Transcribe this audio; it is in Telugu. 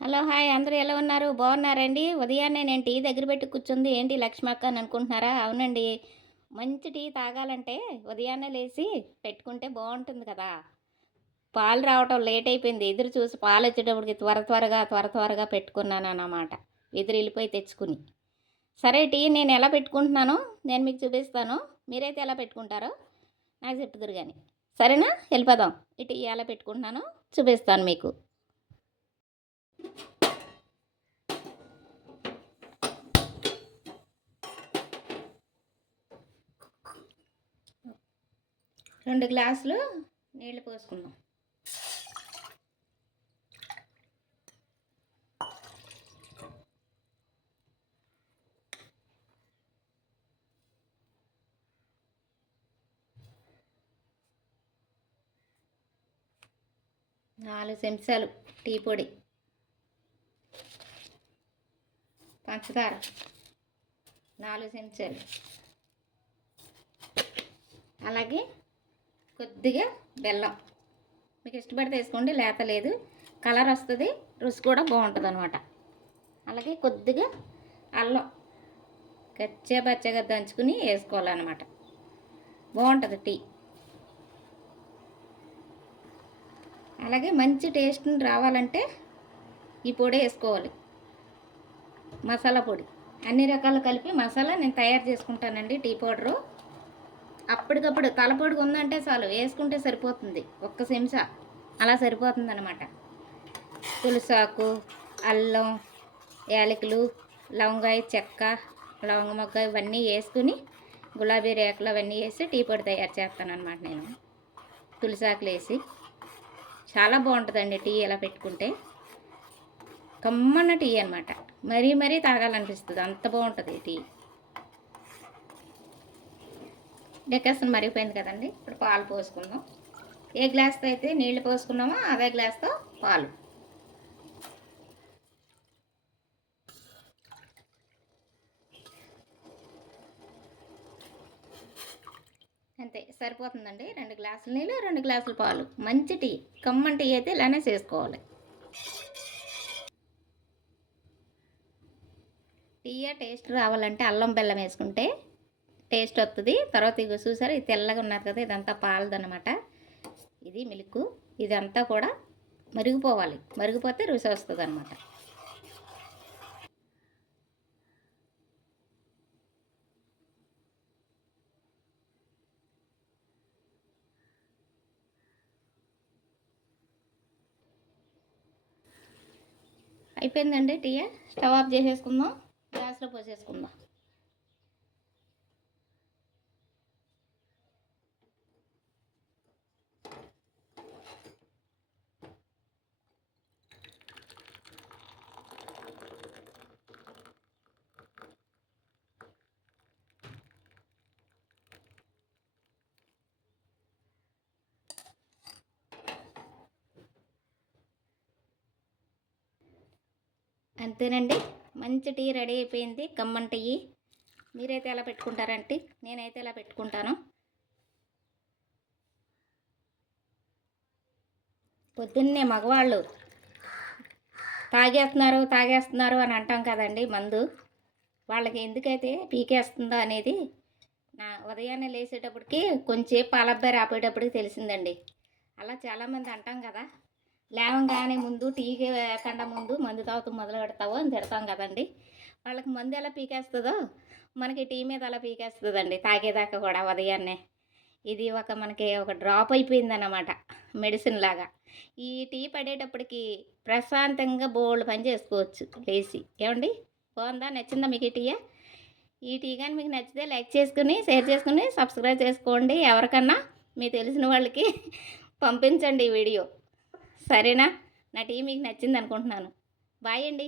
హలో హాయ్ అందరూ ఎలా ఉన్నారు? బాగున్నారండి? ఉదయాన్నే నేను టీ దగ్గర పెట్టి కూర్చుంది ఏంటి లక్ష్మక్క అని అనుకుంటున్నారా? అవునండి. మంచి టీ తాగాలంటే ఉదయాన్నే లేసి పెట్టుకుంటే బాగుంటుంది కదా! పాలు రావటం లేట్ అయిపోయింది. ఎదురు చూసి పాలు వచ్చేటప్పటికి త్వరగా పెట్టుకున్నానన్నమాట. ఎదురెళ్ళిపోయి తెచ్చుకుని. సరే టీ నేను ఎలా పెట్టుకుంటున్నానో నేను మీకు చూపిస్తాను. మీరైతే ఎలా పెట్టుకుంటారో నాకు చెప్తురు కానీ. సరేనా? వెళ్ళిపోదాం. ఈ టీ ఎలా పెట్టుకుంటున్నానో చూపిస్తాను మీకు. 2 గ్లాసులు నీళ్ళు పోసుకుందాం. నాలుగు చెంచాలు టీ పొడి, పంచదార 4 చెంచాలు, అలాగే కొద్దిగా బెల్లం. మీకు ఇష్టపడితే వేసుకోండి, లేత లేదు, కలర్ వస్తుంది, రుచి కూడా బాగుంటుంది అనమాట. అలాగే కొద్దిగా అల్లం పచ్చగా దంచుకుని వేసుకోవాలన్నమాట. బాగుంటుంది టీ. అలాగే మంచి టేస్ట్ రావాలంటే ఈ పొడి వేసుకోవాలి, మసాలా పొడి. అన్ని రకాలు కలిపి మసాలా నేను తయారు చేసుకుంటానండి. టీ పౌడరు అప్పటికప్పుడు తలపొడికి ఉందంటే చాలు వేసుకుంటే సరిపోతుంది. ఒక్క చెంచా అలా సరిపోతుంది అనమాట. తులసాకు, అల్లం, యాలకులు, లవంగాయ చెక్క, లవంగ మొగ్గ ఇవన్నీ వేసుకుని గులాబీ రేకులు అవన్నీ వేసి టీ పొడి తయారు చేస్తాను అనమాట నేను. తులసాకులు వేసి చాలా బాగుంటుందండి టీ ఇలా పెట్టుకుంటే. కమ్మన్న టీ అనమాట. మరీ తాగాలనిపిస్తుంది, అంత బాగుంటుంది టీ. డెకరేషన్ మరిగిపోయింది కదండి. ఇప్పుడు పాలు పోసుకుందాం. ఏ గ్లాస్తో అయితే నీళ్ళు పోసుకున్నామో అదే గ్లాస్తో పాలు. అంతే సరిపోతుందండి. 2 గ్లాసుల నీళ్ళు, 2 గ్లాసుల పాలు. మంచి టీ, కమ్మని టీ అయితే ఇలానే చేసుకోవాలి. టీ టేస్ట్ రావాలంటే అల్లం బెల్లం వేసుకుంటే టేస్ట్ వస్తుంది. తర్వాత ఇక చూసారు, ఇది తెల్లగా ఉన్నది కదా, ఇదంతా పాలదన్నమాట. ఇది మిల్క్. ఇదంతా కూడా మరిగిపోవాలి, మరిగిపోతే రుచి వస్తుంది అనమాట. అయిపోయిందండి టీ. స్టవ్ ఆఫ్ చేసేసుకుందాం, గ్లాస్లో పోసేసుకుందాం. అంతేనండి, మంచి టీ రెడీ అయిపోయింది, కమ్మని టీ. మీరైతే ఎలా పెట్టుకుంటారంటే నేనైతే ఎలా పెట్టుకుంటాను. పొద్దున్నే మగవాళ్ళు తాగేస్తున్నారు అని అంటాం కదండి మందు. వాళ్ళకి ఎందుకైతే పీకేస్తుందో అనేది నా ఉదయాన్నే లేచేటప్పటికి కొంచెం పాలబ్బాయి ఆపేటప్పటికి తెలిసిందండి. అలా చాలామంది అంటాం కదా, లేవంగానే ముందు టీకి వేయకుండా ముందు మందు తాగుతూ మొదలు పెడతావు అని తిడతాం కదండి. వాళ్ళకి మందు ఎలా పీకేస్తుందో మనకి టీ మీద అలా పీకేస్తుందండి తాగేదాకా కూడా ఉదయాన్నే. ఇది మనకి ఒక డ్రాప్ అయిపోయిందన్నమాట, మెడిసిన్ లాగా. ఈ టీ పడేటప్పటికి ప్రశాంతంగా బోల్డ్ పని చేసుకోవచ్చు లేచి. ఏమండి, బాగుందా? నచ్చిందా మీకు ఈ టీ? ఈ టీ కానీ మీకు నచ్చితే లైక్ చేసుకుని, షేర్ చేసుకుని, సబ్స్క్రైబ్ చేసుకోండి. ఎవరికన్నా మీకు తెలిసిన వాళ్ళకి పంపించండి ఈ వీడియో. సరేనా? నా టీ మీకు నచ్చింది అనుకుంటున్నాను. బాయ్ అండి.